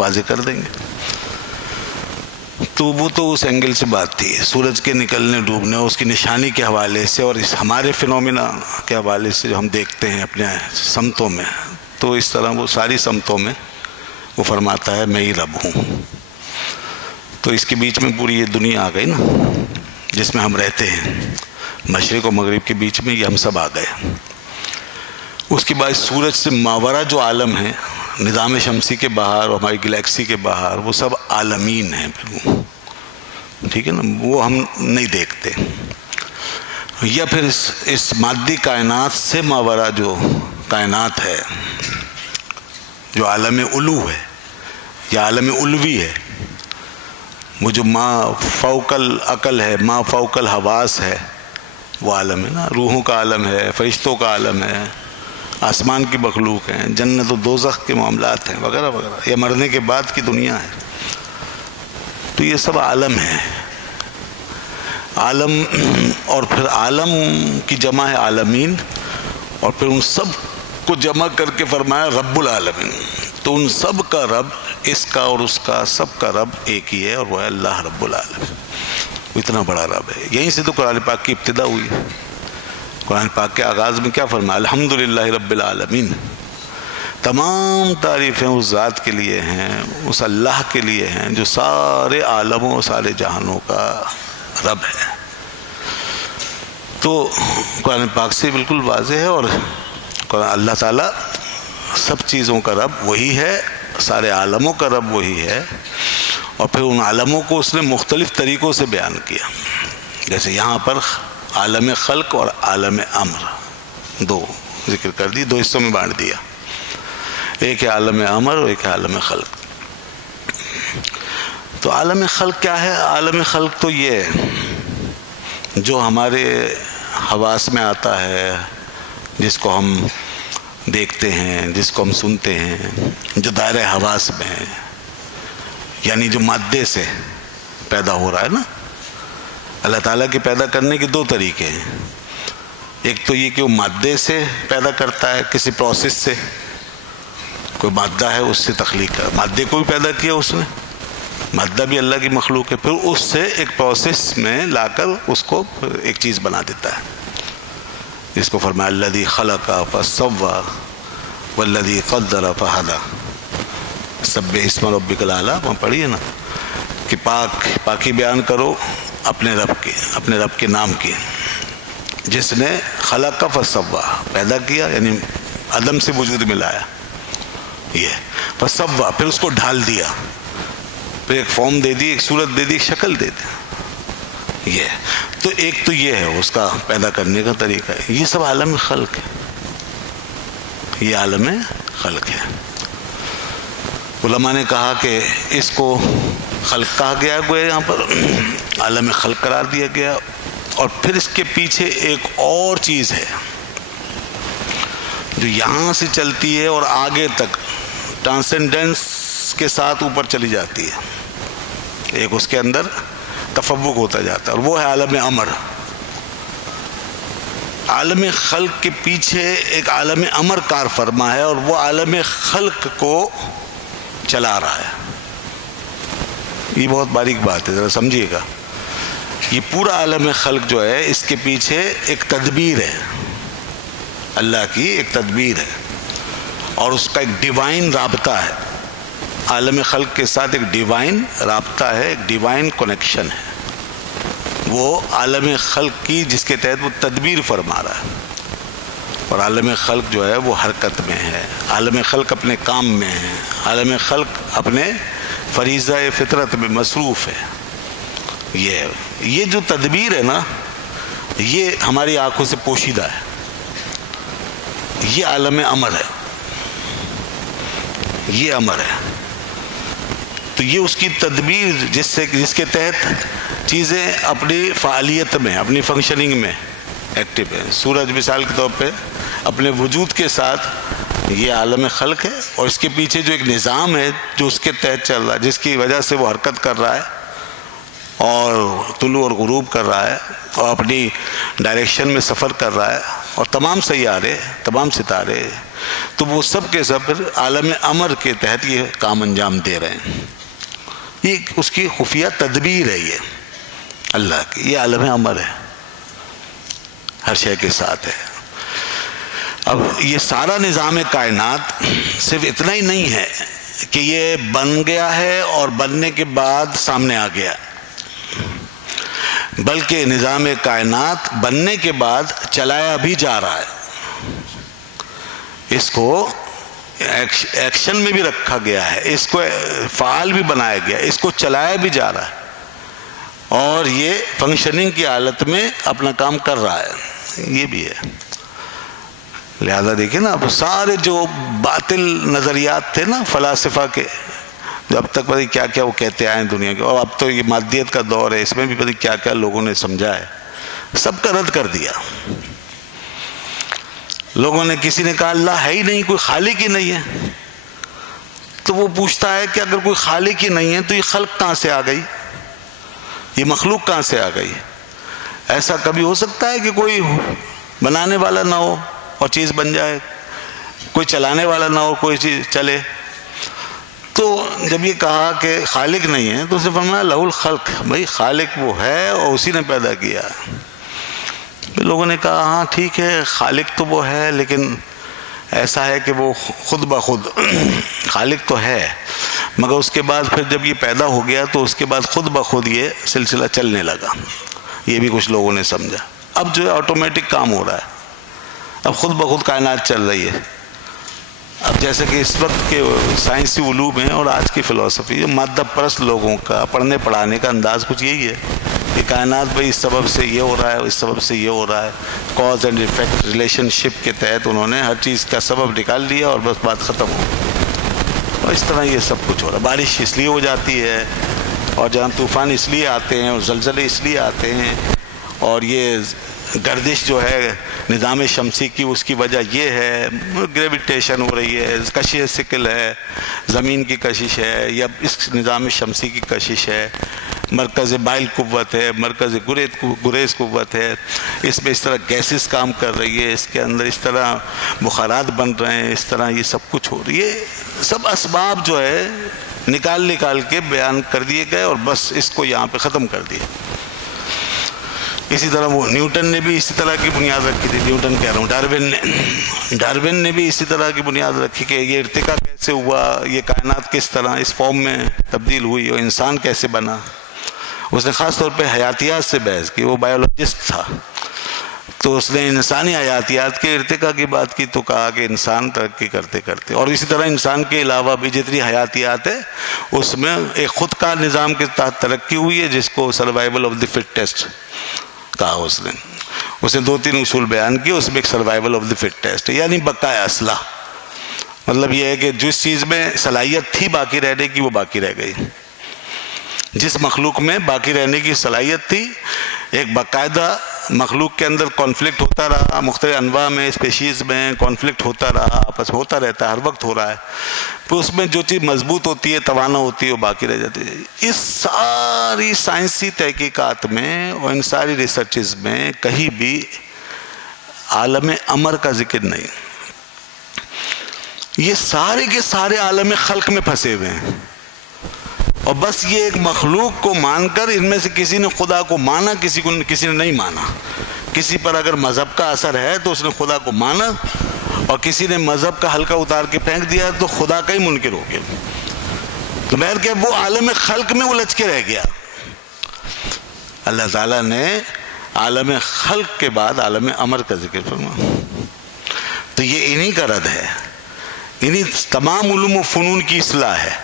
واضح کر دیں گے. تو وہ تو اس اینگل سے بات تھی، سورج کے نکلنے ڈوبنے، اس کی نشانی کے حوالے سے، اور اس ہمارے فینومینا کے حوالے سے جو ہم دیکھتے ہیں اپنے سمتوں میں. تو اس طرح وہ ساری سمتوں میں وہ فرماتا ہے میں ہی رب ہوں. تو اس کے بیچ میں پوری یہ دنیا آ گئی نا جس میں ہم رہتے ہیں، مشرق و مغرب کے بیچ میں یہ ہم سب آ گئے. اس کے بعد سورج سے ماورا جو عالم ہے، نظام شمسی کے باہر اور ہماری گلیکسی کے باہر، وہ سب عالمین ہیں. ٹھیک ہے نا، وہ ہم نہیں دیکھتے. یا پھر اس مادی کائنات سے ماورا جو کائنات ہے، جو عالم علو ہے یا عالم علوی ہے، وہ جو ما فوق العقل ہے، ما فوق الحواس ہے، وہ عالم ہے نا. روحوں کا عالم ہے، فرشتوں کا عالم ہے، آسمان کی مخلوق ہیں، جنت و دوزخ کے معاملات ہیں وغیرہ وغیرہ، یا مرنے کے بعد کی دنیا ہے. تو یہ سب عالم ہے. عالم، اور پھر عالم کی جمع ہے عالمین، اور پھر ان سب کو جمع کر کے فرمایا رب العالمین. تو ان سب کا رب، اس کا اور اس کا سب کا رب ایک ہی ہے، اور وہ ہے اللہ رب العالمین. وہ اتنا بڑا رب ہے. یہیں سے تو قرآن پاک کی ابتدا ہوئی ہے. قرآن پاک کے آغاز میں کیا فرمایا؟ الحمدللہ رب العالمین. تمام تعریفیں اس ذات کے لیے ہیں، اس اللہ کے لیے ہیں جو سارے عالموں اور سارے جہانوں کا رب ہے. تو قرآن پاک سے بالکل واضح ہے. اور اللہ تعالیٰ سب چیزوں کا رب وہی ہے، سارے عالموں کا رب وہی ہے. اور پھر ان عالموں کو اس نے مختلف طریقوں سے بیان کیا. جیسے یہاں پر عالم خلق اور عالم امر دو ذکر کر دی، دو حصوں میں بانٹ دیا. ایک ہے عالم امر اور ایک ہے عالم خلق. تو عالم خلق کیا ہے؟ عالم خلق تو یہ ہے جو ہمارے حواس میں آتا ہے، جس کو ہم دیکھتے ہیں، جس کو ہم سنتے ہیں، جو دائرہ حواس میں ہے، یعنی جو مادے سے پیدا ہو رہا ہے نا. اللہ تعالیٰ کے پیدا کرنے کے دو طریقے ہیں. ایک تو یہ کہ وہ مادے سے پیدا کرتا ہے، کسی پروسیس سے، کوئی مادہ ہے اس سے تخلیق کر، مادے کو بھی پیدا کیا اس نے، مادہ بھی اللہ کی مخلوق ہے، پھر اس سے ایک پروسیس میں لا کر اس کو ایک چیز بنا دیتا ہے، جس کو فرمایا الذی خلق فسوی والذی قدر فہدی. سبح اسم ربک الاعلی وہاں پڑھیے نا کہ پاکی بیان کرو اپنے رب کے نام کی، جس نے خلق فسوی پیدا کیا، یعنی عدم سے وجود میں لایا، یہ فسوی پھر اس کو ڈھال دیا، پھر ایک فارم دے دی، ایک صورت دے دی، ایک شکل دے دی. یہ تو ایک تو یہ ہے اس کا پیدا کرنے کا طریقہ ہے. یہ سب عالم خلق ہے، یہ عالم خلق ہے. علماء نے کہا کہ اس کو خلق کہا گیا ہے، یہاں پر عالم خلق قرار دیا گیا. اور پھر اس کے پیچھے ایک اور چیز ہے جو یہاں سے چلتی ہے اور آگے تک ٹرانسینڈنس کے ساتھ اوپر چلی جاتی ہے. ایک اس کے اندر تفوق ہوتا جاتا ہے، اور وہ ہے عالم امر. عالم خلق کے پیچھے ایک عالم امر کار فرما ہے، اور وہ عالم خلق کو چلا رہا ہے. یہ بہت باریک بات ہے، ذرا سمجھیے گا. یہ پورا عالم خلق جو ہے اس کے پیچھے ایک تدبیر ہے، اللہ کی ایک تدبیر ہے، اور اس کا ایک ڈیوائن رابطہ ہے. عالم خلق کے ساتھ ایک ڈیوائن رابطہ ہے، ایک ڈیوائن کنیکشن ہے. وہ عالم خلق کی جس کے تحت وہ تدبیر فرما رہا ہے. اور عالم خلق جو ہے وہ حرکت میں ہے، عالم خلق اپنے کام میں ہے، عالم خلق اپنے فریضہ فطرت میں مصروف ہے. یہ جو تدبیر ہے نا، یہ ہماری آنکھوں سے پوشیدہ ہے. یہ عالم امر ہے، یہ امر ہے. تو یہ اس کی تدبیر جس کے تحت چیزیں اپنی فعالیت میں، اپنی فنکشننگ میں ایکٹیو ہے. سورج مثال کے طور پہ اپنے وجود کے ساتھ یہ عالم خلق ہے، اور اس کے پیچھے جو ایک نظام ہے جو اس کے تحت چل رہا ہے، جس کی وجہ سے وہ حرکت کر رہا ہے اور طلوع اور غروب کر رہا ہے اور اپنی ڈائریکشن میں سفر کر رہا ہے. اور تمام سیارے، تمام ستارے، تو وہ سب کے سب پھر عالم امر کے تحت یہ کام انجام دے رہے ہیں. یہ اس کی خفیہ تدبیر ہے، یہ اللہ کی، یہ عالم امر ہے، ہر شے کے ساتھ ہے. اب یہ سارا نظام کائنات صرف اتنا ہی نہیں ہے کہ یہ بن گیا ہے اور بننے کے بعد سامنے آ گیا، بلکہ نظام کائنات بننے کے بعد چلایا بھی جا رہا ہے. اس کو ایکشن میں بھی رکھا گیا ہے، اس کو فعال بھی بنایا گیا، اس کو چلایا بھی جا رہا ہے، اور یہ فنکشننگ کی حالت میں اپنا کام کر رہا ہے. یہ بھی ہے. لہذا دیکھیں نا، اب سارے جو باطل نظریات تھے نا فلاسفہ کے، جو اب تک پتہ کیا کیا وہ کہتے آئے ہیں دنیا کے، اور اب تو یہ مادیت کا دور ہے، اس میں بھی پتہ کیا کیا لوگوں نے سمجھا ہے، سب کا رد کر دیا. لوگوں نے، کسی نے کہا اللہ ہے ہی نہیں، کوئی خالق ہی نہیں ہے. تو وہ پوچھتا ہے کہ اگر کوئی خالق ہی نہیں ہے تو یہ خلق کہاں سے آ گئی، یہ مخلوق کہاں سے آ گئی؟ ایسا کبھی ہو سکتا ہے کہ کوئی بنانے والا نہ ہو اور چیز بن جائے، کوئی چلانے والا نہ ہو کوئی چیز چلے؟ تو جب یہ کہا کہ خالق نہیں ہے تو اسے فرمایا لہ الخلق، بھائی خالق وہ ہے اور اسی نے پیدا کیا. لوگوں نے کہا ہاں ٹھیک ہے خالق تو وہ ہے، لیکن ایسا ہے کہ وہ خود بخود خالق تو ہے، مگر اس کے بعد پھر جب یہ پیدا ہو گیا تو اس کے بعد خود بخود یہ سلسلہ چلنے لگا. یہ بھی کچھ لوگوں نے سمجھا. اب جو ہے آٹومیٹک کام ہو رہا ہے، اب خود بخود کائنات چل رہی ہے. اب جیسے کہ اس وقت کے سائنسی علوم ہیں اور آج کی فلسفی، مادہ پرست لوگوں کا پڑھنے پڑھانے کا انداز کچھ یہی ہے کہ کائنات بھائی اس سبب سے یہ ہو رہا ہے، اس سبب سے یہ ہو رہا ہے، کاز اینڈ ایفیکٹ ریلیشن شپ کے تحت انہوں نے ہر چیز کا سبب نکال لیا اور بس بات ختم ہو. اور اس طرح یہ سب کچھ ہو رہا ہے. بارش اس لیے ہو جاتی ہے، اور جہاں طوفان اس لیے آتے ہیں اور زلزلے اس لیے آتے ہیں، اور یہ گردش جو ہے نظام شمسی کی اس کی وجہ یہ ہے، گریویٹیشن ہو رہی ہے، کشش ثقل ہے، زمین کی کشش ہے، یا اس نظام شمسی کی کشش ہے، مرکز بائل قوت ہے، مرکز گریز قوت ہے، اس میں اس طرح گیسز کام کر رہی ہے، اس کے اندر اس طرح بخارات بن رہے ہیں، اس طرح یہ سب کچھ ہو رہی ہے. سب اسباب جو ہے نکال کے بیان کر دیے گئے اور بس اس کو یہاں پہ ختم کر دیا. اسی طرح وہ نیوٹن نے بھی اسی طرح کی بنیاد رکھی تھی، نیوٹن کہہ رہا ہوں، ڈارون نے بھی اسی طرح کی بنیاد رکھی کہ یہ ارتقا کیسے ہوا، یہ کائنات کس طرح اس فارم میں تبدیل ہوئی اور انسان کیسے بنا. اس نے خاص طور پہ حیاتیات سے بحث کی، وہ بایولوجسٹ تھا، تو اس نے انسانی حیاتیات کے ارتقا کی بات کی، تو کہا کہ انسان ترقی کرتے کرتے، اور اسی طرح انسان کے علاوہ بھی جتنی حیاتیات ہے اس میں ایک خود کار نظام کے تحت ترقی ہوئی ہے، جس کو سروائیول آف دی فٹیسٹ کہا. اس نے 2-3 اصول بیان کیے، اس میں ایک سروائیول آف دی فٹیسٹ، یعنی بقائے اصلہ. مطلب یہ ہے کہ جس چیز میں صلاحیت تھی باقی رہنے کی وہ باقی رہ گئی. جس مخلوق میں باقی رہنے کی صلاحیت تھی، ایک باقاعدہ مخلوق کے اندر کانفلکٹ ہوتا رہا، مختلف انواع میں اسپیشیز میں کانفلکٹ ہوتا رہا، آپس میں ہوتا رہتا ہے، ہر وقت ہو رہا ہے، تو اس میں جو چیز مضبوط ہوتی ہے، توانا ہوتی ہے، وہ باقی رہ جاتی ہے. اس ساری سائنسی تحقیقات میں اور ان ساری ریسرچز میں کہیں بھی عالم امر کا ذکر نہیں. یہ سارے کے سارے عالم خلق میں پھنسے ہوئے ہیں، اور بس یہ ایک مخلوق کو مان کر ان میں سے کسی نے خدا کو مانا، کسی نے نہیں مانا. کسی پر اگر مذہب کا اثر ہے تو اس نے خدا کو مانا، اور کسی نے مذہب کا ہلکا اتار کے پھینک دیا تو خدا کا ہی منکر ہو گیا. تو بہر کہ وہ عالم خلق میں الجھ کے رہ گیا. اللہ تعالیٰ نے عالم خلق کے بعد عالم امر کا ذکر فرمایا. تو یہ انہی کا رد ہے، انہی تمام علوم و فنون کی اصلاح ہے.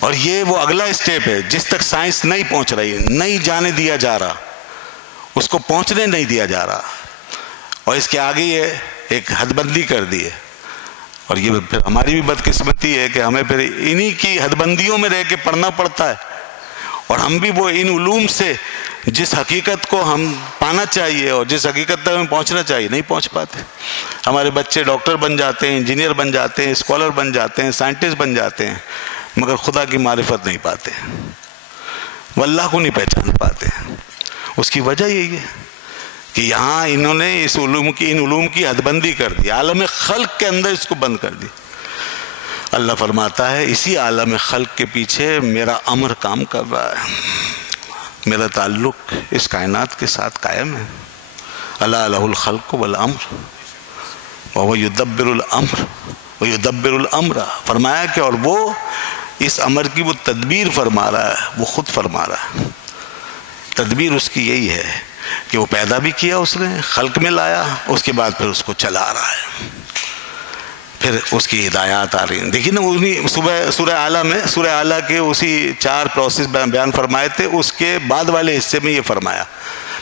اور یہ وہ اگلا اسٹیپ ہے جس تک سائنس نہیں پہنچ رہی، نہیں جانے دیا جا رہا، اس کو پہنچنے نہیں دیا جا رہا، اور اس کے آگے یہ ایک حد بندی کر دی ہے. اور یہ پھر ہماری بھی بدقسمتی ہے کہ ہمیں پھر انہی کی حد بندیوں میں رہ کے پڑھنا پڑتا ہے، اور ہم بھی وہ ان علوم سے جس حقیقت کو ہم پانا چاہیے اور جس حقیقت تک ہمیں پہنچنا چاہیے نہیں پہنچ پاتے. ہمارے بچے ڈاکٹر بن جاتے ہیں، انجینئر بن جاتے ہیں، اسکالر بن جاتے ہیں، سائنٹسٹ بن جاتے ہیں، مگر خدا کی معرفت نہیں پاتے، وہ اللہ کو نہیں پہچان پاتے. اس کی وجہ یہی ہے کہ یہاں انہوں نے ان علوم کی حد بندی کر دی، عالم خلق کے اندر اس کو بند کر دی۔ اللہ فرماتا ہے اسی عالم خلق کے پیچھے میرا امر کام کر رہا ہے، میرا تعلق اس کائنات کے ساتھ قائم ہے۔ الا لہ الخلق والامر وهو يدبر الامر ويدبر الامر، فرمایا کہ اور وہ اس امر کی وہ تدبیر فرما رہا ہے، وہ خود فرما رہا ہے۔ تدبیر اس کی یہی ہے کہ وہ پیدا بھی کیا، اس نے خلق میں لایا، اس کے بعد پھر اس کو چلا رہا ہے، پھر اس کی ہدایات آ رہی ہیں۔ دیکھیے نا سورہ اعلیٰ کے اسی 4 پروسیس بیان فرمائے تھے، اس کے بعد والے حصے میں یہ فرمایا،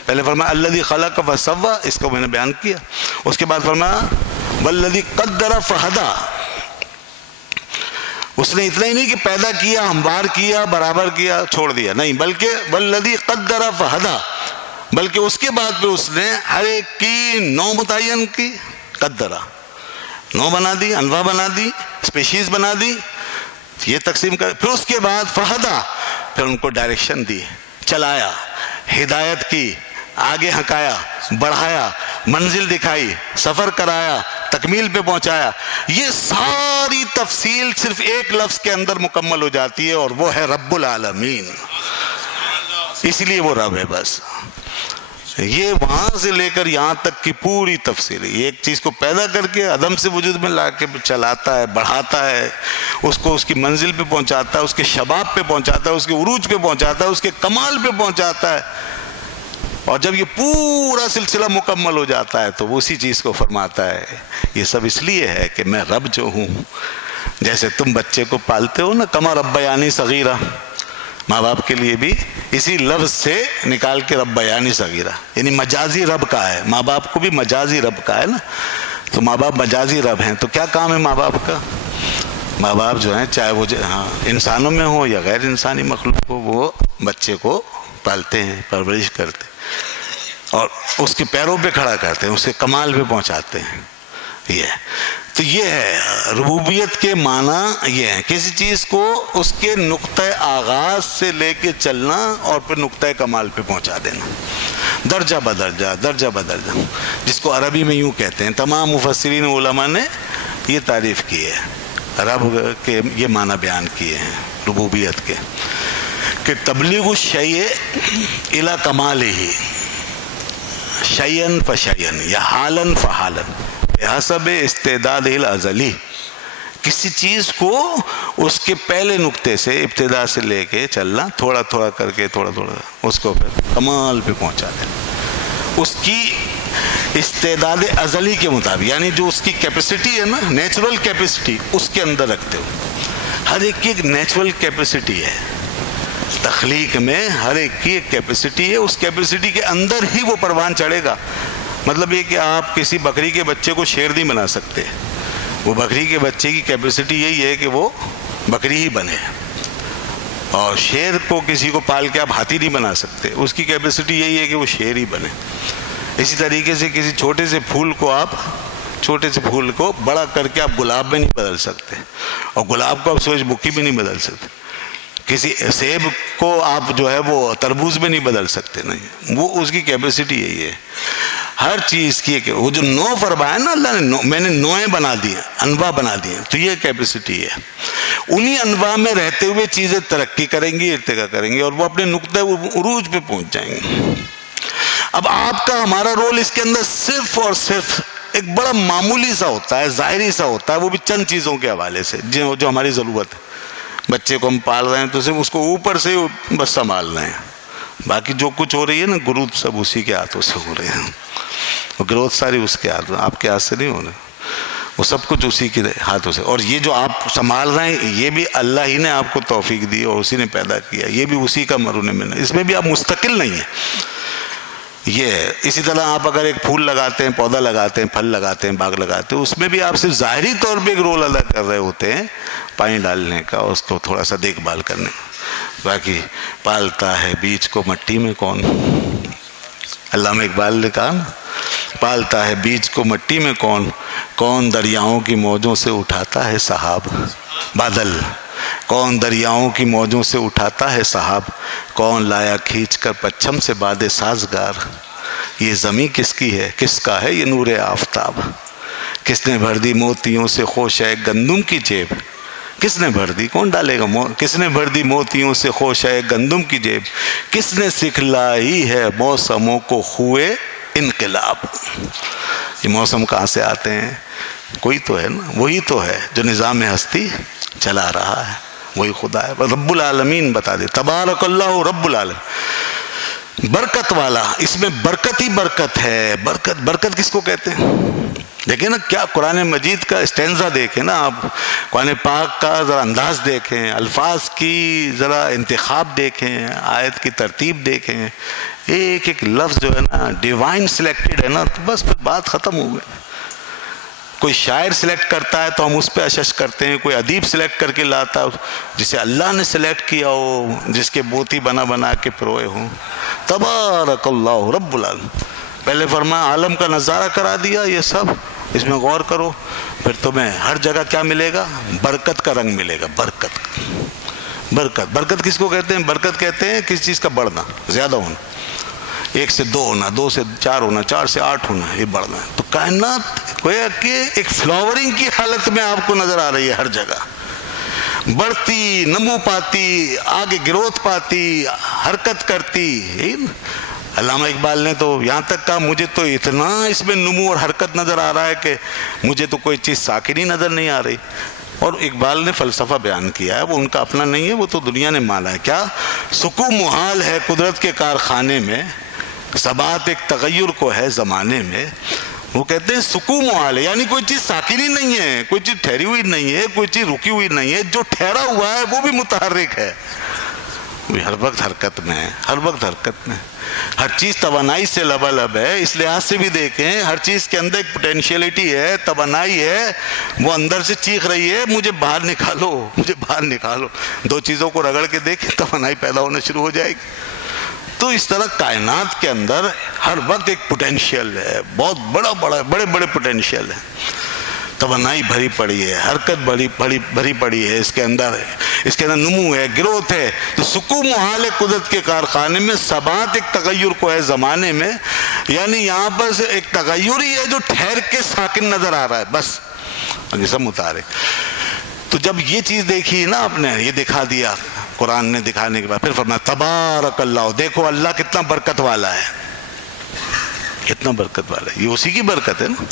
پہلے فرمایا الذی خلق فسوی، اس کو میں نے بیان کیا، اس کے بعد فرمایا والذی قدر فہدی، اس نے اتنا ہی نہیں کہ پیدا کیا، ہموار کیا، برابر کیا، چھوڑ دیا، نہیں، بلکہ والذی قدر فہدی، بلکہ اس کے بعد پھر اس نے ہر ایک کی نوع متعین کی، قدرہ، نوع بنا دی، انواع بنا دی، اسپیشیز بنا دی، یہ تقسیم کر، پھر اس کے بعد فہدی، پھر ان کو ڈائریکشن دی، چلایا، ہدایت کی، آگے ہکایا، بڑھایا، منزل دکھائی، سفر کرایا، تکمیل پہ پہنچایا۔ یہ ساری تفصیل صرف ایک لفظ کے اندر مکمل ہو جاتی ہے، اور وہ ہے رب العالمین، اس لیے وہ رب ہے۔ بس یہ وہاں سے لے کر یہاں تک کی پوری تفصیل ہے، ایک چیز کو پیدا کر کے عدم سے وجود میں لا کے چلاتا ہے، بڑھاتا ہے، اس کو اس کی منزل پہ پہنچاتا ہے، اس کے شباب پہ پہنچاتا ہے، اس کے عروج پہ پہنچاتا ہے، اس کے کمال پہ پہنچاتا ہے، اور جب یہ پورا سلسلہ مکمل ہو جاتا ہے تو وہ اسی چیز کو فرماتا ہے یہ سب اس لیے ہے کہ میں رب جو ہوں، جیسے تم بچے کو پالتے ہو نا، کما ربیانی صغیرہ، ماں باپ کے لیے بھی اسی لفظ سے نکال کے ربیانی صغیرہ، یعنی مجازی رب کا ہے، ماں باپ کو بھی مجازی رب کا ہے نا، تو ماں باپ مجازی رب ہیں، تو کیا کام ہے ماں باپ کا؟ ماں باپ جو ہیں چاہے وہ انسانوں میں ہو یا غیر انسانی مخلوق ہو، وہ بچے کو پالتے ہیں، پرورش کرتے ہیں، اور اس کے پیروں پہ کھڑا کرتے ہیں، اسے کمال پہ پہنچاتے ہیں۔ تو یہ ہے ربوبیت کے معنی، یہ ہے کسی چیز کو اس کے نقطہ آغاز سے لے کے چلنا اور پھر نقطہ کمال پہ پہنچا دینا، درجہ بدرجہ، درجہ بدرجہ، جس کو عربی میں یوں کہتے ہیں، تمام مفسرین علماء نے یہ تعریف کی ہے، رب کے یہ معنی بیان کیے ہیں ربوبیت کے، کہ تبلیغ الشیء الی کمالہ شیئن فشیئن یا حالن فحالن بحسب استعداد الازلی، کسی چیز کو اس کے پہلے نقطے سے، ابتدا سے لے کے چلنا، تھوڑا تھوڑا کر کے، تھوڑا تھوڑا اس کو پھر کمال پہ پہنچا دینا، اس کی استعداد ازلی کے مطابق، یعنی جو اس کی کیپیسٹی ہے نا، نیچرل کیپیسٹی، اس کے اندر رکھتے ہو۔ ہر ایک کی ایک نیچرل کیپیسٹی ہے، تخلیق میں ہر ایک کی ایک کیپیسٹی ہے، اس کیپیسٹی کے اندر ہی وہ پروان چڑھے گا۔ مطلب یہ کہ آپ کسی بکری کے بچے کو شیر نہیں بنا سکتے، وہ بکری کے بچے کی کیپیسٹی یہی ہے کہ وہ بکری ہی بنے، اور شیر کو کسی کو پال کے آپ ہاتھی نہیں بنا سکتے، اس کی کیپیسٹی یہی ہے کہ وہ شیر ہی بنے۔ اسی طریقے سے کسی چھوٹے سے پھول کو بڑا کر کے آپ گلاب میں نہیں بدل سکتے، اور گلاب کو آپ سورج مکھی میں نہیں بدل سکتے، کسی سیب کو آپ جو ہے وہ تربوز میں نہیں بدل سکتے، نہیں، وہ اس کی کیپیسٹی یہی ہے۔ ہر چیز کی وہ جو نوع فرمایا نا اللہ نے، میں نے نوعیں بنا دی ہیں، انواع بنا دی ہیں، تو یہ کیپیسٹی ہے۔ انہی انواع میں رہتے ہوئے چیزیں ترقی کریں گی، ارتقا کریں گی، اور وہ اپنے نقطہ عروج پہ پہنچ جائیں گے۔ اب آپ کا ہمارا رول اس کے اندر صرف اور صرف ایک بڑا معمولی سا ہوتا ہے، ظاہری سا ہوتا ہے، وہ بھی چند چیزوں کے حوالے سے جو ہماری ضرورت ہے۔ بچے کو ہم پال رہے ہیں تو صرف اس کو اوپر سے بس سنبھال رہے ہیں، باقی جو کچھ ہو رہی ہے نا گروتھ سب اسی کے ہاتھوں سے ہو رہے ہیں، وہ گروتھ ساری اس کے ہاتھ، آپ کے ہاتھ سے نہیں ہو رہے، وہ سب کچھ اسی کے ہاتھوں سے۔ اور یہ جو آپ سنبھال رہے ہیں یہ بھی اللہ ہی نے آپ کو توفیق دی اور اسی نے پیدا کیا، یہ بھی اسی کا مرہون منت، اس میں بھی آپ مستقل نہیں ہیں۔ یہ ہے اسی طرح آپ اگر ایک پھول لگاتے ہیں، پودا لگاتے ہیں، پھل لگاتے ہیں، باغ لگاتے ہیں، اس میں بھی آپ صرف ظاہری طور پہ ایک رول ادا کر رہے ہوتے ہیں، پانی ڈالنے کا، اس کو تھوڑا سا دیکھ بھال کرنے کا، باقی پالتا ہے بیج کو مٹی میں کون؟ علامہ اقبال نے کہا نا، پالتا ہے بیج کو مٹی میں کون، کون دریاؤں کی موجوں سے اٹھاتا ہے سحاب بادل، کون دریاؤں کی موجوں سے اٹھاتا ہے سحاب، کون لایا کھینچ کر پچھم سے باد سازگار۔ یہ زمین کس کی ہے، کس کا ہے یہ نور آفتاب؟ کس نے بھر دی موتیوں سے خوشہ گندم کی جیب؟ کس نے بھر دی؟ کون ڈالے گا؟ کس نے بھر دی موتیوں سے خوشہ گندم کی جیب؟ کس نے سکھلائی ہے موسموں کو خوئے انقلاب؟ یہ موسم کہاں سے آتے ہیں؟ کوئی تو ہے نا، وہی تو ہے جو نظام ہستی چلا رہا ہے، وہی خدا ہے۔ رب العالمین بتا دے، تبارک اللہ رب العالمین، برکت والا، اس میں برکت ہی برکت ہے۔ برکت کس کو کہتے ہیں؟ دیکھیں نا کیا قرآن مجید کا اسٹینزا دیکھیں نا آپ، قرآن پاک کا ذرا انداز دیکھیں، الفاظ کی ذرا انتخاب دیکھیں، آیت کی ترتیب دیکھیں، ایک ایک لفظ جو ہے نا ڈیوائن سلیکٹڈ ہے نا، تو بس پھر بات ختم ہو گئی۔ کوئی شاعر سلیکٹ کرتا ہے تو ہم اس پہ اشش کرتے ہیں، کوئی ادیب سلیکٹ کر کے لاتا جسے اللہ نے سلیکٹ کیا ہو، جس کے موتی بنا بنا کے پروئے ہوں۔ تبارک اللہ رب العالمین، پہلے فرمایا عالم کا نظارہ کرا دیا، یہ سب اس میں غور کرو، پھر تمہیں ہر جگہ کیا ملے گا؟ برکت کا رنگ ملے گا۔ برکت کس کو کہتے ہیں؟ برکت کہتے ہیں کسی چیز کا بڑھنا، زیادہ ہونا، 1 سے 2 ہونا، 2 سے 4 ہونا، 4 سے 8 ہونا، یہ بڑھنا ہے۔ تو کائنات گویا کہ ایک فلاورنگ کی حالت میں آپ کو نظر آ رہی ہے، ہر جگہ بڑھتی، نمو پاتی، آگے گروتھ پاتی، حرکت کرتی۔ علامہ اقبال نے تو یہاں تک کہا مجھے تو اتنا اس میں نمو اور حرکت نظر آ رہا ہے کہ مجھے تو کوئی چیز ساکن ہی نظر نہیں آ رہی۔ اور اقبال نے فلسفہ بیان کیا ہے، وہ ان کا اپنا نہیں ہے، وہ تو دنیا نے مانا ہے۔ کیا سکو محال ہے قدرت کے کارخانے میں، ثبات ایک تغیر کو ہے زمانے میں۔ وہ کہتے ہیں سکو محال ہے، یعنی کوئی چیز ساکن ہی نہیں ہے، کوئی چیز ٹھہری ہوئی نہیں ہے، کوئی چیز رکی ہوئی نہیں ہے، جو ٹھہرا ہوا ہے وہ بھی متحرک ہے، ہر وقت حرکت میں ہے، ہر وقت حرکت میں۔ ہر چیز توانائی سے لبالب ہے، اس لحاظ سے بھی دیکھیں ہر چیز کے اندر ایک پوٹینشیلٹی ہے، توانائی ہے، وہ اندر سے چیخ رہی ہے مجھے باہر نکالو، مجھے باہر نکالو۔ 2 چیزوں کو رگڑ کے دیکھیں، توانائی پیدا ہونا شروع ہو جائے گی۔ تو اس طرح کائنات کے اندر ہر وقت ایک پوٹینشیل ہے، بہت بڑے بڑے پوٹینشیل ہے، توانائی بھری پڑی ہے، حرکت بھری پڑی ہے، اس کے اندر نمو ہے، گروتھ ہے۔ تو سکو محال ہے قدرت کے کارخانے میں، ثبات ایک تغیر کو ہے زمانے میں، یعنی یہاں پر سے ایک تغیر ہی ہے جو ٹھہر کے ساکن نظر آ رہا ہے، بس یہ سب متحرک۔ تو جب یہ چیز دیکھی نا آپ نے، یہ دکھا دیا قرآن نے، دکھانے کے بعد پھر فرمایا تبارک اللہ، دیکھو اللہ کتنا برکت والا ہے، کتنا برکت والا ہے، یہ اسی کی برکت ہے نا۔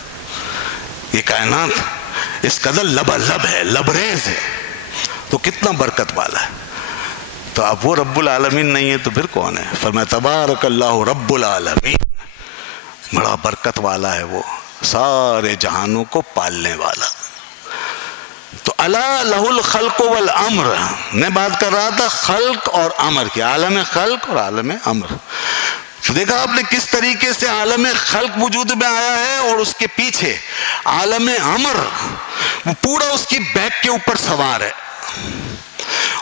یہ کائنات اس قدر لبالب ہے، لبریز ہے، تو کتنا برکت والا ہے۔ تو اب وہ رب العالمین نہیں ہے تو پھر کون ہے؟ فرمایا تبارک اللہ رب العالمین، بڑا برکت والا ہے وہ، سارے جہانوں کو پالنے والا۔ تو الا لہ الخلق والامر، میں بات کر رہا تھا خلق اور امر کی، عالم خلق اور عالم امر۔ دیکھا آپ نے کس طریقے سے عالم خلق وجود میں آیا ہے، اور اس کے پیچھے عالم امر وہ پورا اس کی بیک کے اوپر سوار ہے،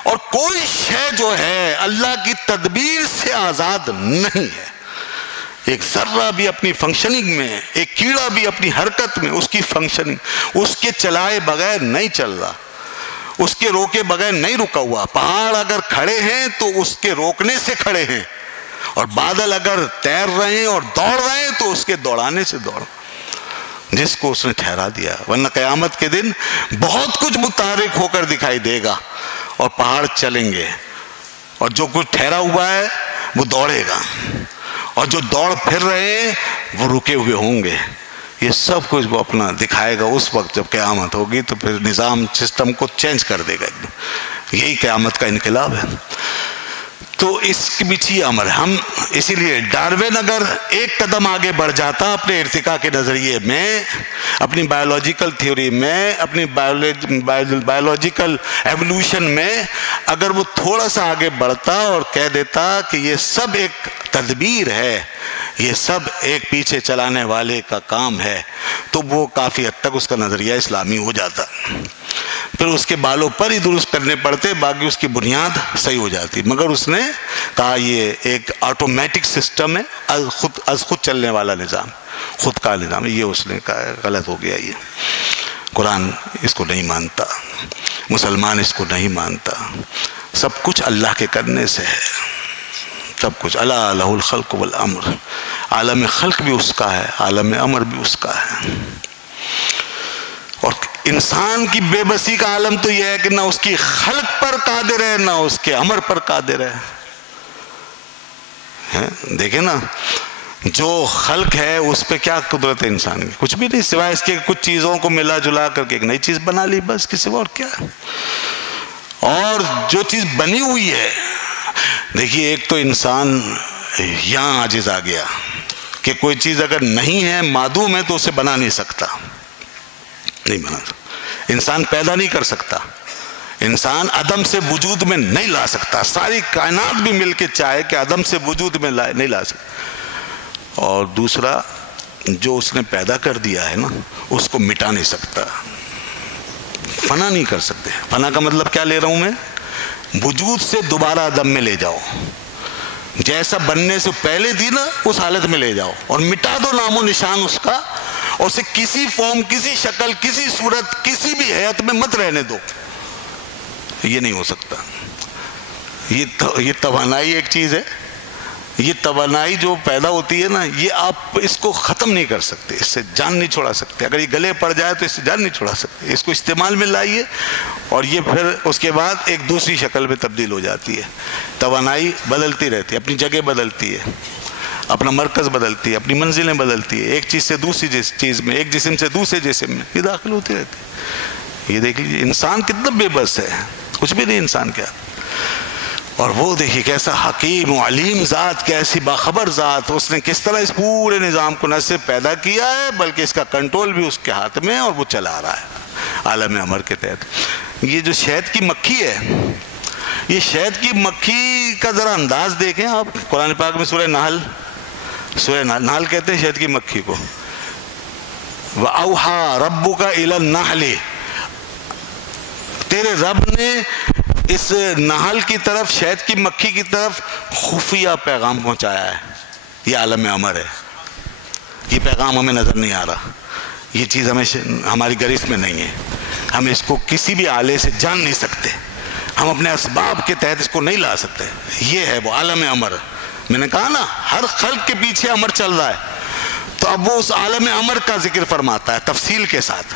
اور کوئی شے جو ہے اللہ کی تدبیر سے آزاد نہیں ہے۔ ایک ذرہ بھی اپنی فنکشننگ میں، ایک کیڑا بھی اپنی حرکت میں، اس کی فنکشننگ اس کے چلائے بغیر نہیں چل رہا، اس کے روکے بغیر نہیں رکا ہوا۔ پہاڑ اگر کھڑے ہیں تو اس کے روکنے سے کھڑے ہیں، اور بادل اگر تیر رہے ہیں اور دوڑ رہے ہیں تو اس کے دوڑانے سے دوڑ، جس کو اس نے ٹھہرا دیا۔ ورنہ قیامت کے دن بہت کچھ متحرک ہو کر دکھائی دے گا، اور پہاڑ چلیں گے، اور جو کچھ ٹھہرا ہوا ہے وہ دوڑے گا، اور جو دوڑ پھر رہے ہیں وہ رکے ہوئے ہوں گے۔ یہ سب کچھ وہ اپنا دکھائے گا اس وقت جب قیامت ہوگی، تو پھر نظام سسٹم کو چینج کر دے گا ایک دم۔ یہی قیامت کا انقلاب ہے۔ تو اس کے پیچھے امر ہم، اسی لیے ڈارون اگر ایک قدم آگے بڑھ جاتا اپنے ارتقاء کے نظریے میں، اپنی بایولوجیکل تھیوری میں، اپنی بایولوجیکل ایولیوشن میں، اگر وہ تھوڑا سا آگے بڑھتا اور کہہ دیتا کہ یہ سب ایک تدبیر ہے، یہ سب ایک پیچھے چلانے والے کا کام ہے، تو وہ کافی حد تک اس کا نظریہ اسلامی ہو جاتا۔ پھر اس کے بالوں پر ہی درست کرنے پڑتے، باقی اس کی بنیاد صحیح ہو جاتی۔ مگر اس نے کہا یہ ایک آٹومیٹک سسٹم ہے، از خود چلنے والا نظام، خود کا نظام ہے، یہ اس نے کہا غلط ہو گیا۔ یہ قرآن اس کو نہیں مانتا، مسلمان اس کو نہیں مانتا۔ سب کچھ اللہ کے کرنے سے ہے، سب کچھ۔ الا لہ الخلق والامر، عالم خلق بھی اس کا ہے، عالم امر بھی اس کا ہے. اور انسان کی بے بسی کا عالم تو یہ ہے کہ نہ اس کی خلق پر قادر ہے نہ اس کے امر پر قادر ہے. دیکھیں نا، جو خلق ہے اس پہ کیا قدرت ہے انسان کی؟ کچھ بھی نہیں، سوائے اس کے کچھ چیزوں کو ملا جلا کر کے ایک نئی چیز بنا لی، بس کے سوا اور کیا. اور جو چیز بنی ہوئی ہے، دیکھیے ایک تو انسان یہاں عاجز آ گیا کہ کوئی چیز اگر نہیں ہے، معدوم ہے، تو اسے بنا نہیں سکتا، نہیں بنا سکتا. انسان پیدا نہیں کر سکتا، انسان عدم سے وجود میں نہیں لا سکتا. ساری کائنات بھی مل کے چاہے کہ عدم سے وجود میں لائے، نہیں لا سکتا. اور دوسرا، جو اس نے پیدا کر دیا ہے نا، اس کو مٹا نہیں سکتا، فنا نہیں کر سکتے. فنا کا مطلب کیا لے رہا ہوں میں؟ وجود سے دوبارہ عدم میں لے جاؤ، جیسا بننے سے پہلے تھی نا اس حالت میں لے جاؤ، اور مٹا دو نام و نشان اس کا، اور اسے کسی فارم، کسی شکل، کسی صورت، کسی بھی حیات میں مت رہنے دو. یہ نہیں ہو سکتا. یہ توانائی ایک چیز ہے، یہ توانائی جو پیدا ہوتی ہے نا، یہ آپ اس کو ختم نہیں کر سکتے، اس سے جان نہیں چھوڑا سکتے. اگر یہ گلے پڑ جائے تو اس سے جان نہیں چھوڑا سکتے. اس کو استعمال میں لائیے اور یہ پھر اس کے بعد ایک دوسری شکل میں تبدیل ہو جاتی ہے. توانائی بدلتی رہتی ہے، اپنی جگہ بدلتی ہے، اپنا مرکز بدلتی ہے، اپنی منزلیں بدلتی ہے، ایک چیز سے دوسری چیز میں، ایک جسم سے دوسرے جسم میں یہ داخل ہوتی رہتی ہے. یہ دیکھ لیجیے انسان کتنا بے بس ہے، کچھ بھی نہیں انسان کیا. اور وہ دیکھیے کیسا حکیم و علیم ذات، کیسی باخبر ذات، اس نے کس طرح اس پورے نظام کو نہ صرف پیدا کیا ہے بلکہ اس کا کنٹرول بھی اس کے ہاتھ میں ہے، اور وہ چلا رہا ہے عالم امر کے تحت. یہ جو شہد کی مکھی ہے، یہ شہد کی مکھی کا ذرا انداز دیکھیں آپ. قرآن پاک میں سورہ نحل کہتے ہیں شہد کی مکھی کو. وَأَوْحَى رَبُّكَ إِلَى النَّحْلِ، تیرے رب نے اس نحل کی طرف، شہد کی مکھی کی طرف خفیہ پیغام پہنچایا ہے. یہ عالم امر ہے. یہ پیغام ہمیں نظر نہیں آ رہا، یہ چیز ہماری گرفت میں نہیں ہے، ہم اس کو کسی بھی آلے سے جان نہیں سکتے، ہم اپنے اسباب کے تحت اس کو نہیں لا سکتے. یہ ہے وہ عالم امر. میں نے کہا نا ہر خلق کے پیچھے امر چل رہا ہے. تو اب وہ اس عالم امر کا ذکر فرماتا ہے تفصیل کے ساتھ.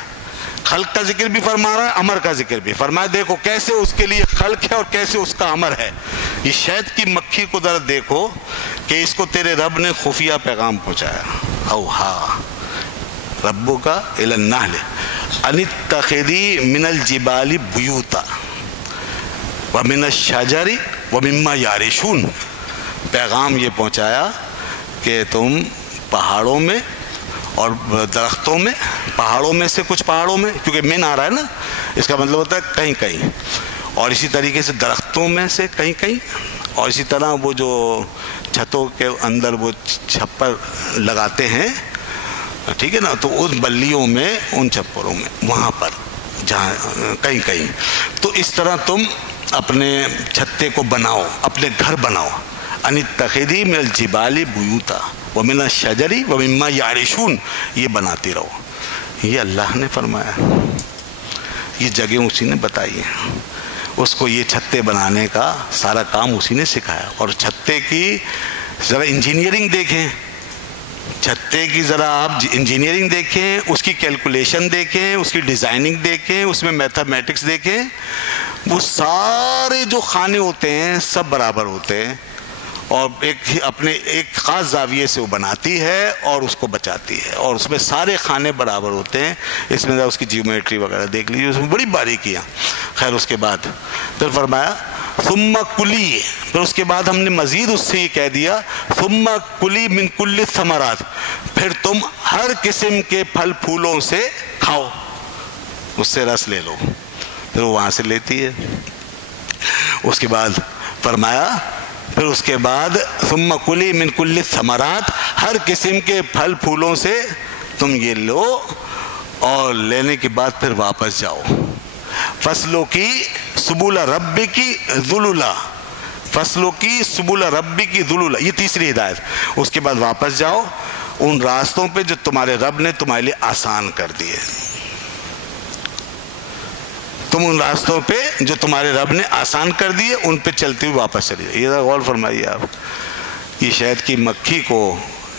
خلق کا ذکر بھی فرما رہا ہے، امر کا ذکر بھی فرمایا. دیکھو کیسے اس کے لیے خلق ہے اور کیسے اس کا امر ہے. یہ شہد کی مکھی کو ذرا دیکھو کہ اس کو تیرے رب نے خفیہ پیغام پہنچایا. اوہا ربک الی النحل ان اتخذی من الجبال بیوتا ومن الشجر ومما یعرشون. پیغام یہ پہنچایا کہ تم پہاڑوں میں اور درختوں میں، پہاڑوں میں سے کچھ پہاڑوں میں، کیونکہ من آ رہا ہے نا، اس کا مطلب ہوتا ہے کہیں کہیں، اور اسی طریقے سے درختوں میں سے کہیں کہیں، اور اسی طرح وہ جو چھتوں کے اندر وہ چھپر لگاتے ہیں، ٹھیک ہے نا، تو اس بلیوں میں، ان چھپروں میں، وہاں پر جہاں کہیں کہیں. تو اس طرح تم اپنے چھتے کو بناؤ، اپنے گھر بناؤ. ان اتخذی من الجبال بیوتا ومن الشجر ومما یعرشون، یہ بناتی رہو. یہ اللہ نے فرمایا، یہ جگہ اسی نے بتائی ہے. اس کو یہ چھتے بنانے کا سارا کام اسی نے سکھایا. اور چھتے کی ذرا انجینئرنگ دیکھیں، چھتے کی ذرا آپ انجینئرنگ دیکھیں، اس کی کیلکولیشن دیکھیں، اس کی ڈیزائننگ دیکھیں، اس میں میتھمیٹکس دیکھیں. وہ سارے جو خانے ہوتے ہیں سب برابر ہوتے ہیں، اور اپنے ایک خاص زاویے سے وہ بناتی ہے اور اس کو بچاتی ہے، اور اس میں سارے خانے برابر ہوتے ہیں. اس میں اس کی جیومیٹری وغیرہ دیکھ لیجیے، اس میں بڑی باریکیاں. خیر اس کے بعد پھر فرمایا ثم کلی، پھر اس کے بعد ہم نے مزید اس سے یہ کہہ دیا ثم کلی من کل الثمرات، پھر تم ہر قسم کے پھل پھولوں سے کھاؤ، اس سے رس لے لو. پھر وہ وہاں سے لیتی ہے. اس کے بعد فرمایا پھر اس کے بعد ثم کلی من کل الثمرات، ہر قسم کے پھل پھولوں سے تم یہ لو، اور لینے کے بعد پھر واپس جاؤ. فصلوں کی سبل ربی کی ذللا، فصلوں کی سبل ربی کی ذللا، یہ تیسری ہدایت. اس کے بعد واپس جاؤ ان راستوں پہ جو تمہارے رب نے تمہارے لیے آسان کر دیے. تم ان راستوں پہ جو تمہارے رب نے آسان کر دیے ان پہ چلتے ہوئے واپس چلی جائے. یہ ذرا غور فرمائیے آپ. یہ شہد کی مکھی کو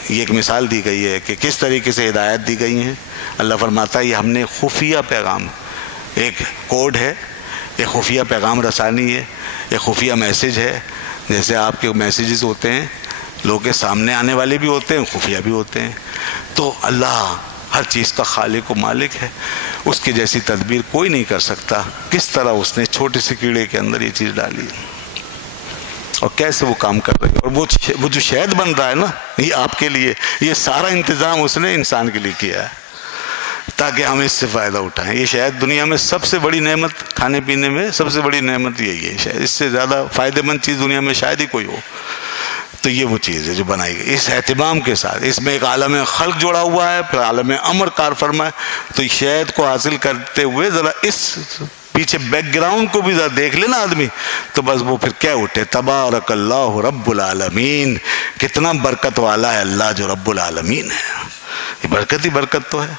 یہ ایک مثال دی گئی ہے کہ کس طریقے سے ہدایت دی گئی ہیں. اللہ فرماتا ہے یہ ہم نے خفیہ پیغام، ایک کوڈ ہے، ایک خفیہ پیغام رسانی ہے، ایک خفیہ میسیج ہے. جیسے آپ کے میسیجز ہوتے ہیں لوگوں کے سامنے آنے والے بھی ہوتے ہیں، خفیہ بھی ہوتے ہیں. تو اللہ ہر چیز کا خالق و مالک ہے، اس کی جیسی تدبیر کوئی نہیں کر سکتا. کس طرح اس نے چھوٹے سے کیڑے کے اندر یہ چیز ڈالی اور کیسے وہ کام کر رہی ہے. اور وہ جو شہد بن رہا ہے نا، یہ آپ کے لیے، یہ سارا انتظام اس نے انسان کے لیے کیا ہے تاکہ ہم اس سے فائدہ اٹھائیں. یہ شاید دنیا میں سب سے بڑی نعمت، کھانے پینے میں سب سے بڑی نعمت یہی ہے. شاید اس سے زیادہ فائدہ مند چیز دنیا میں شاید ہی کوئی ہو. تو یہ وہ چیز ہے جو بنائی گئی اس اہتمام کے ساتھ. اس میں ایک عالم خلق جوڑا ہوا ہے، پھر عالم امر کار فرما ہے. تو شہد کو حاصل کرتے ہوئے ذرا اس پیچھے بیک گراؤنڈ کو بھی ذرا دیکھ لینا آدمی، تو بس وہ پھر کیا اٹھے، تبارک اللہ رب العالمین. کتنا برکت والا ہے اللہ جو رب العالمین ہے. یہ برکت ہی برکت تو ہے.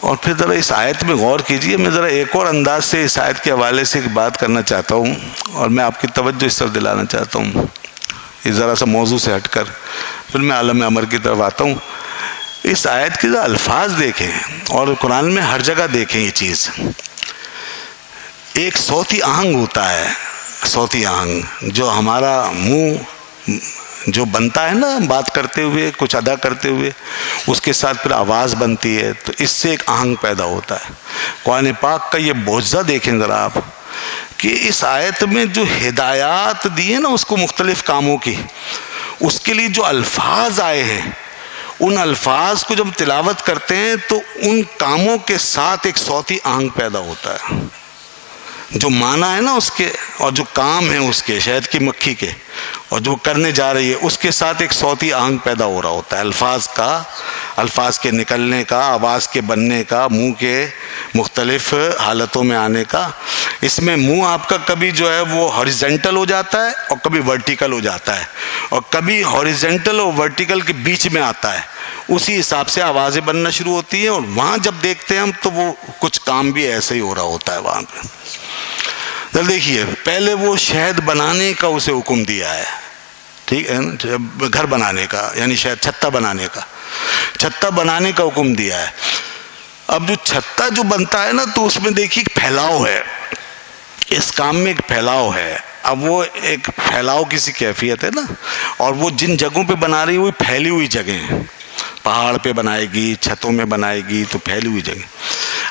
اور پھر ذرا اس آیت میں غور کیجئے. میں ذرا ایک اور انداز سے اس آیت کے حوالے سے ایک بات کرنا چاہتا ہوں اور میں آپ کی توجہ اس طرف دلانا چاہتا ہوں، اس ذرا سا موضوع سے ہٹ کر پھر میں عالم امر کی طرف آتا ہوں. اس آیت کے ذرا الفاظ دیکھیں اور قرآن میں ہر جگہ دیکھیں. یہ چیز ایک صوتی آہنگ ہوتا ہے، صوتی آہنگ جو ہمارا منہ جو بنتا ہے نا بات کرتے ہوئے، کچھ ادا کرتے ہوئے، اس کے ساتھ پھر آواز بنتی ہے، تو اس سے ایک آہنگ پیدا ہوتا ہے. قرآن پاک کا یہ معجزہ دیکھیں ذرا آپ کہ اس آیت میں جو ہدایات دی ہیں نا اس کو مختلف کاموں کی، اس کے لیے جو الفاظ آئے ہیں، ان الفاظ کو جب تلاوت کرتے ہیں تو ان کاموں کے ساتھ ایک صوتی آہنگ پیدا ہوتا ہے. جو معنی ہے نا اس کے اور جو کام ہے اس کے، شہد کی مکھی کے، اور جو کرنے جا رہی ہے اس کے ساتھ ایک صوتی آہنگ پیدا ہو رہا ہوتا ہے. الفاظ کا، الفاظ کے نکلنے کا، آواز کے بننے کا، منہ کے مختلف حالتوں میں آنے کا. اس میں منہ آپ کا کبھی جو ہے وہ ہاریزنٹل ہو جاتا ہے اور کبھی ورٹیکل ہو جاتا ہے، اور کبھی ہاریزنٹل اور ورٹیکل کے بیچ میں آتا ہے. اسی حساب سے آوازیں بننا شروع ہوتی ہیں. اور وہاں جب دیکھتے ہیں ہم تو وہ کچھ کام بھی ایسے ہی ہو رہا ہوتا ہے وہاں پہ. دیکھیے پہلے وہ شہد بنانے کا اسے حکم دیا ہے، ٹھیک ہے نا، گھر بنانے کا، یعنی شہد چھتا بنانے کا، چھتا بنانے کا حکم دیا ہے. اب جو چھتا جو بنتا ہے نا تو اس میں دیکھیے ایک پھیلاؤ ہے، اس کام میں ایک پھیلاؤ ہے. اب وہ ایک پھیلاؤ کسی کیفیت ہے نا، اور وہ جن جگہوں پہ بنا رہی ہے وہ پھیلی ہوئی جگہیں ہیں، پہاڑ پہ بنائے گی، چھتوں میں بنائے گی، تو پھیلی ہوئی جگہ.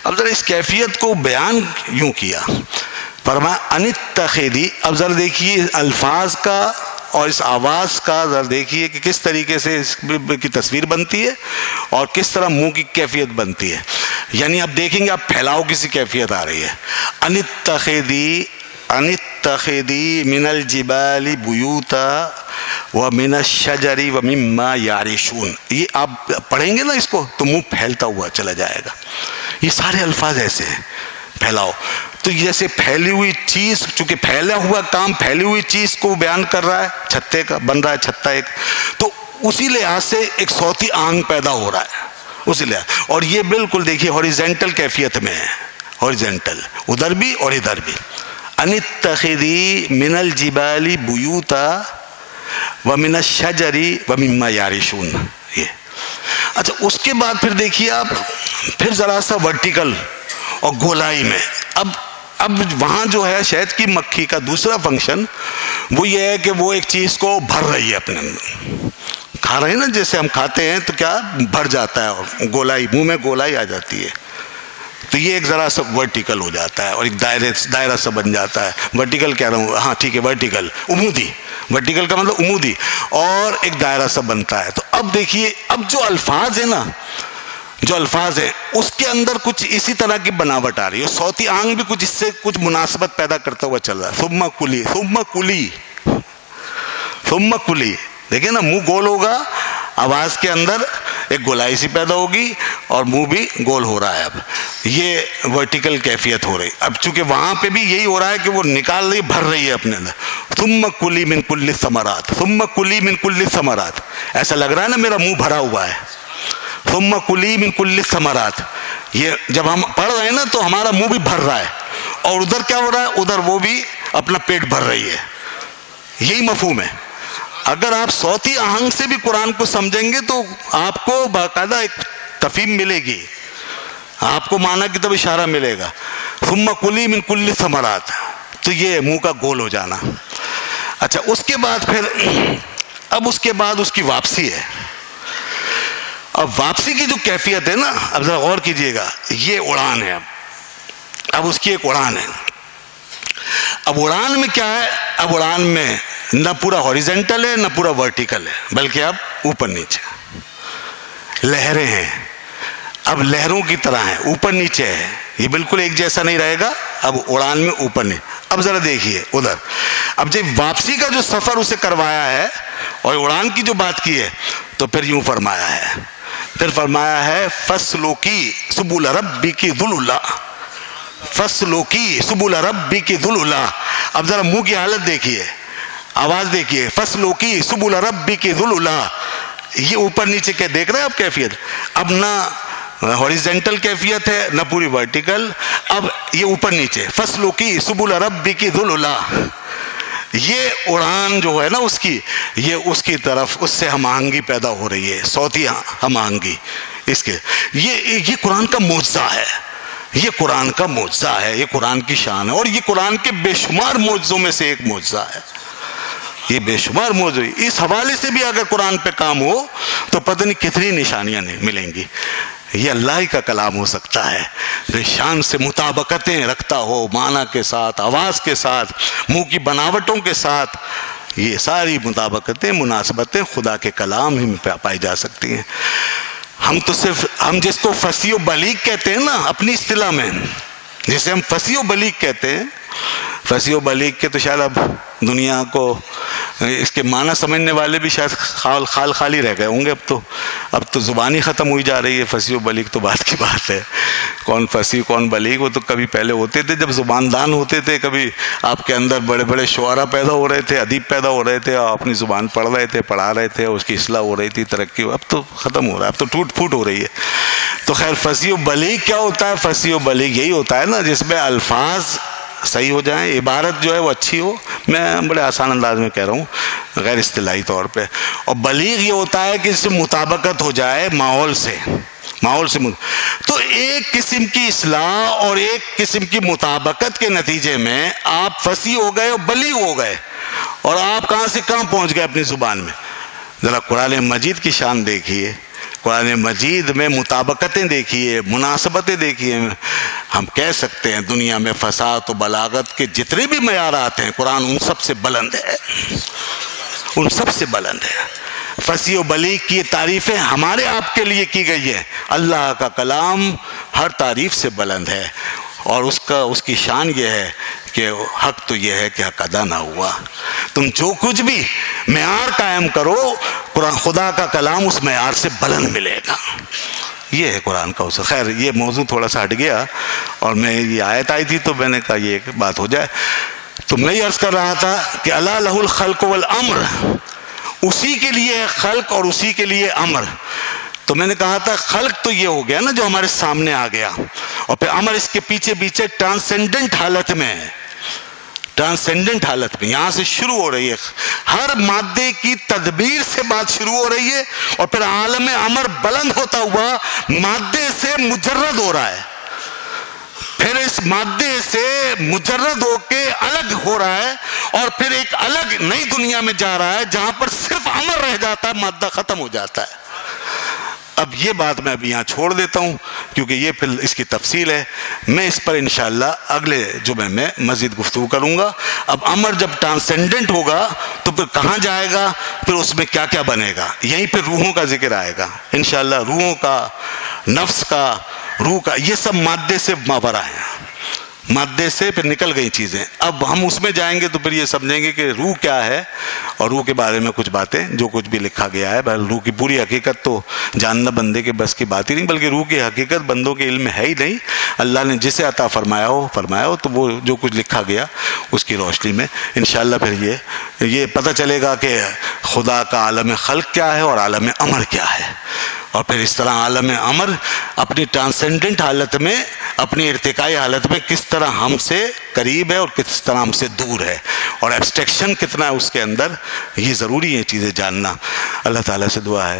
اب ذرا اس کیفیت کو بیان یوں کیا، فرمایا انتخذی. اب ذرا دیکھیے الفاظ کا اور اس آواز کا ذرا دیکھیے کہ کس طریقے سے اس کی تصویر بنتی ہے اور کس طرح منہ کی کیفیت بنتی ہے. یعنی اب دیکھیں گے آپ پھیلاؤ کسی کیفیت آ رہی ہے. انتخذی من الجبال بیوتا ومن الشجر ومما یعرشون. یہ آپ پڑھیں گے نا اس کو تو منہ پھیلتا ہوا چلا جائے گا. یہ سارے الفاظ ایسے ہیں، پھیلاؤ. تو جیسے پھیلی ہوئی چیز، چونکہ پھیلا ہوا کام پھیلی ہوئی چیز کو بیان کر رہا ہے، چھتے کا بن رہا ہے چھتا ایک، تو اسی لحاظ سے ایک صوتی آہنگ پیدا ہو رہا ہے اسی لحاظ. اور یہ بالکل دیکھیے ہاریزنٹل کیفیت میں ہے، ہاریزنٹل ادھر بھی اور ادھر بھی. انتخذی من الجبال بیوتا ومن الشجر ومما یعرشون. یہ اچھا. اس کے بعد پھر دیکھیے آپ پھر ذرا سا ورٹیکل اور گولائی میں. اب وہاں جو ہے شہد کی مکھی کا دوسرا فنکشن وہ یہ ہے کہ وہ ایک چیز کو بھر رہی ہے اپنے اندر. کھا رہے ہیں نا، جیسے ہم کھاتے ہیں تو کیا بھر جاتا ہے اور گولائی، منہ میں گولائی آ جاتی ہے. تو یہ ایک ذرا سا ورٹیکل ہو جاتا ہے اور ایک دائرہ سا بن جاتا ہے. ورٹیکل کہہ رہا ہوں، ہاں ٹھیک ہے، ورٹیکل عمودی، ورٹیکل کا مطلب عمودی، اور ایک دائرہ سا بنتا ہے. تو اب دیکھیے اب جو الفاظ ہیں نا، جو الفاظ ہیں اس کے اندر کچھ اسی طرح کی بناوٹ آ رہی ہے. صوتی آنگ بھی کچھ اس سے کچھ مناسبت پیدا کرتا ہوا چل رہا ہے. ثم کلی، ثم کلی، ثم کلی. دیکھیں نا منہ گول ہوگا، آواز کے اندر ایک گولائی سی پیدا ہوگی اور منہ بھی گول ہو رہا ہے. اب یہ ورٹیکل کیفیت ہو رہی. اب چونکہ وہاں پہ بھی یہی ہو رہا ہے کہ وہ نکال رہی، بھر رہی ہے اپنے اندر. ثم کلی من کل الثمرات، ثم کلی من کل الثمرات. ایسا لگ رہا ہے نا میرا منہ بھرا ہوا ہے. ثم کلی من کل الثمرات. یہ جب ہم پڑھ رہے ہیں نا تو ہمارا منہ بھی بھر رہا ہے، اور ادھر کیا ہو رہا ہے، ادھر وہ بھی اپنا پیٹ بھر رہی ہے. یہی مفہوم ہے. اگر آپ صوتی آہنگ سے بھی قرآن کو سمجھیں گے تو آپ کو باقاعدہ ایک تفہیم ملے گی، آپ کو معنی کی طرف اشارہ ملے گا. ثم کلی من کل ثمرات، تو یہ منہ کا گول ہو جانا. اچھا اس کے بعد پھر اب اس کے بعد اس کی واپسی ہے. اب واپسی کی جو کیفیت ہے نا، اب ذرا غور کیجئے گا، یہ اڑان ہے. اب اس کی ایک اڑان ہے. اب اڑان میں کیا ہے؟ اب اڑان میں نہ پورا ہاریزنٹل ہے نہ پورا ورٹیکل ہے، بلکہ اب اوپر نیچے لہریں ہیں. اب لہروں کی طرح ہیں، اوپر نیچے ہے، یہ بالکل ایک جیسا نہیں رہے گا. اب اڑان میں اوپر نہیں. اب ذرا دیکھیے ادھر، اب جب واپسی کا جو سفر اسے کروایا ہے اور اڑان کی جو بات کی ہے، تو پھر یوں فرمایا ہے، پھر فرمایا ہے فَاسْلُكِي سُبُلَ رَبِّكِ ذُلُلًا، فَاسْلُكِي سُبُلَ رَبِّكِ ذُلُلًا. اب ذرا منہ کی حالت دیکھیے، آواز دیکھیے، فَاسْلُكِي سُبُلَ رَبِّكِ ذُلُلًا. یہ اوپر نیچے کے دیکھ رہے ہیں آپ کیفیت. اب نہ ہاریزنٹل کیفیت ہے نہ پوری ورٹیکل، اب یہ اوپر نیچے. فَاسْلُكِي سُبُلَ رَبِّكِ ذُلُلًا. یہ اڑان جو ہے نا اس کی، یہ اس کی طرف اس سے ہم آہنگی پیدا ہو رہی ہے، صوتی ہم آہنگی. اس کے یہ قرآن کا معجزہ ہے، یہ قرآن کا معجزہ ہے، یہ قرآن کی شان ہے، اور یہ قرآن کے بے شمار معجزوں میں سے ایک معجزہ ہے. یہ بے شمار موضوع، اس حوالے سے بھی اگر قرآن پہ کام ہو تو پتہ نہیں کتنی نشانیاں ملیں گی. یہ اللہ ہی کا کلام ہو سکتا ہے جو شان سے مطابقتیں رکھتا ہو، معنی کے ساتھ، آواز کے ساتھ، منہ کی بناوٹوں کے ساتھ. یہ ساری مطابقتیں، مناسبتیں خدا کے کلام ہی میں پائی جا سکتی ہیں. ہم تو صرف، ہم جس کو فصیح و بلیغ کہتے ہیں نا اپنی اصطلاح میں، جسے ہم فصیح و بلیغ کہتے ہیں، فصیح و بلیغ کے تو شاید اب دنیا کو اس کے معنی سمجھنے والے بھی شاید خال خالی رہ گئے ہوں گے. اب تو زبان ہی ختم ہوئی جا رہی ہے. فصیح و بلیغ تو بات کی بات ہے، کون فصیح کون بلیغ، وہ تو کبھی پہلے ہوتے تھے جب زبان دان ہوتے تھے، کبھی آپ کے اندر بڑے بڑے شعراء پیدا ہو رہے تھے، ادیب پیدا ہو رہے تھے، آپ اپنی زبان پڑھ رہے تھے، پڑھا رہے تھے، اس کی اصلاح ہو رہی تھی، ترقی. اب تو ختم ہو رہا ہے، اب تو ٹوٹ پھوٹ ہو رہی ہے. تو خیر فصیح و بلیغ کیا ہوتا ہے؟ فصیح و بلیغ یہی ہوتا ہے نا جس میں الفاظ صحیح ہو جائیں، عبارت جو ہے وہ اچھی ہو. میں بڑے آسان انداز میں کہہ رہا ہوں، غیر اصطلاحی طور پہ. اور بلیغ یہ ہوتا ہے کہ اس سے مطابقت ہو جائے ماحول سے. تو ایک قسم کی اصلاح اور ایک قسم کی مطابقت کے نتیجے میں آپ فصیح ہو گئے اور بلیغ ہو گئے، اور آپ کہاں سے کہاں پہنچ گئے اپنی زبان میں. ذرا قرآن مجید کی شان دیکھیے، قرآن مجید میں مطابقتیں دیکھیے، مناسبتیں دیکھیے. ہم کہہ سکتے ہیں دنیا میں فصاحت و بلاغت کے جتنے بھی معیارات ہیں، قرآن ان سب سے بلند ہے، ان سب سے بلند ہے. فصیح و بلیغ کی تعریفیں ہمارے آپ کے لیے کی گئی ہے. اللہ کا کلام ہر تعریف سے بلند ہے، اور اس کی شان یہ ہے کہ حق تو یہ ہے کہ حق ادا نہ ہوا. تم جو کچھ بھی معیار قائم کرو، قرآن خدا کا کلام اس معیار سے بلند ملے گا. یہ ہے قرآن کا اصول. خیر یہ موضوع تھوڑا سا ہٹ گیا، اور میں یہ آیت آئی تھی تو میں نے کہا یہ ایک بات ہو جائے. تو میں یہ عرض کر رہا تھا کہ الا لہ الخلق والامر، اسی کے لیے ہے خلق اور اسی کے لیے امر. تو میں نے کہا تھا خلق تو یہ ہو گیا نا جو ہمارے سامنے آ گیا، اور پھر امر اس کے پیچھے پیچھے ٹرانسینڈنٹ حالت میں ہے. ٹرانسینڈنٹ حالت میں یہاں سے شروع ہو رہی ہے، ہر مادے کی تدبیر سے بات شروع ہو رہی ہے، اور پھر عالم امر بلند ہوتا ہوا مادے سے مجرد ہو رہا ہے، پھر اس مادے سے مجرد ہو کے الگ ہو رہا ہے، اور پھر ایک الگ نئی دنیا میں جا رہا ہے جہاں پر صرف امر رہ جاتا ہے، مادہ ختم ہو جاتا ہے. اب یہ بات میں ابھی یہاں چھوڑ دیتا ہوں کیونکہ یہ پھر اس کی تفصیل ہے. میں اس پر انشاءاللہ اگلے جمعے میں مزید گفتگو کروں گا. اب امر جب ٹرانسینڈنٹ ہوگا تو پھر کہاں جائے گا، پھر اس میں کیا کیا بنے گا، یہیں پہ روحوں کا ذکر آئے گا انشاءاللہ. روحوں کا، نفس کا، روح کا، یہ سب مادے سے ماورا ہیں، مادے سے پھر نکل گئی چیزیں. اب ہم اس میں جائیں گے تو پھر یہ سمجھیں گے کہ روح کیا ہے، اور روح کے بارے میں کچھ باتیں جو کچھ بھی لکھا گیا ہے. بہرحال روح کی پوری حقیقت تو جاننا بندے کے بس کی بات ہی نہیں، بلکہ روح کی حقیقت بندوں کے علم میں ہے ہی نہیں. اللہ نے جسے عطا فرمایا ہو تو وہ جو کچھ لکھا گیا اس کی روشنی میں انشاءاللہ پھر یہ پتہ چلے گا کہ خدا کا عالم خلق کیا ہے اور عالم امر کیا ہے. اور پھر اس طرح عالم امر اپنی ٹرانسینڈنٹ حالت میں اپنی ارتقائی حالت میں کس طرح ہم سے قریب ہے اور کس طرح ہم سے دور ہے، اور ایبسٹریکشن کتنا ہے اس کے اندر، یہ ضروری ہے چیزیں جاننا۔ اللہ تعالیٰ سے دعا ہے